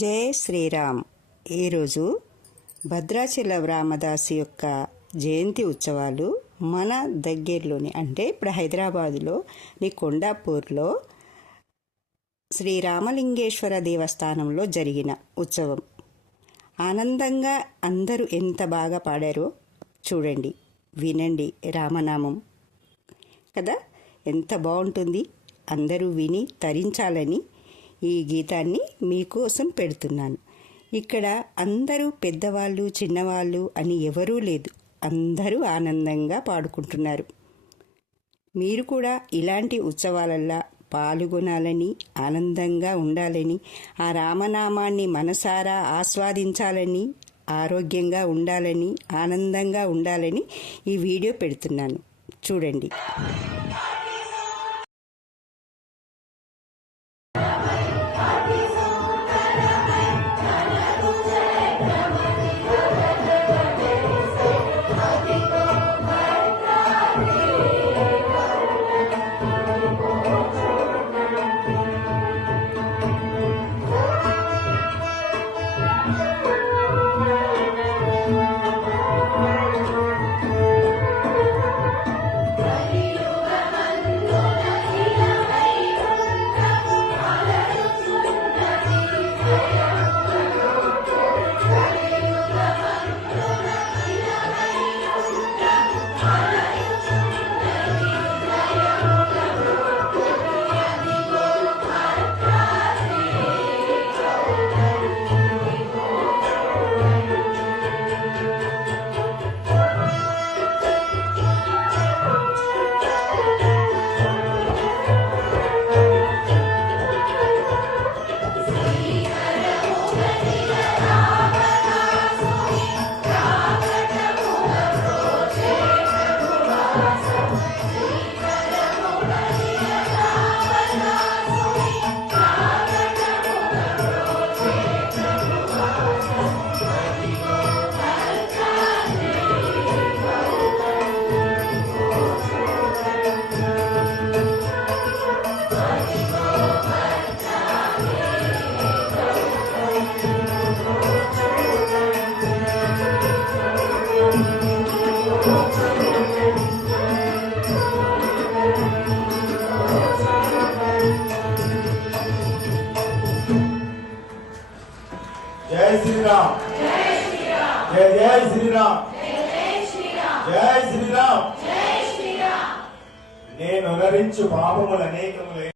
జై శ్రీరామ్. ఈరోజు భద్రాచల రామదాసు యొక్క జయంతి ఉత్సవాలు మన దగ్గరలోని అంటే ఇప్పుడు హైదరాబాదులోని కొండాపూర్లో శ్రీరామలింగేశ్వర దేవస్థానంలో జరిగిన ఉత్సవం. ఆనందంగా అందరూ ఎంత బాగా పాడారో చూడండి, వినండి. రామనామం కదా, ఎంత బాగుంటుంది. అందరూ విని తరించాలని ఈ గీతాన్ని మీకోసం పెడుతున్నాను. ఇక్కడ అందరూ పెద్దవాళ్ళు చిన్నవాళ్ళు అని ఎవరూ లేదు, అందరూ ఆనందంగా పాడుకుంటున్నారు. మీరు కూడా ఇలాంటి ఉత్సవాలల్లో పాల్గొనాలని, ఆనందంగా ఉండాలని, ఆ రామనామాన్ని మనసారా ఆస్వాదించాలని, ఆరోగ్యంగా ఉండాలని, ఆనందంగా ఉండాలని ఈ వీడియో పెడుతున్నాను. చూడండి. जय श्री राम, जय जय श्री राम, जय श्री राम. నేను నరించు పాపములు అనేకములే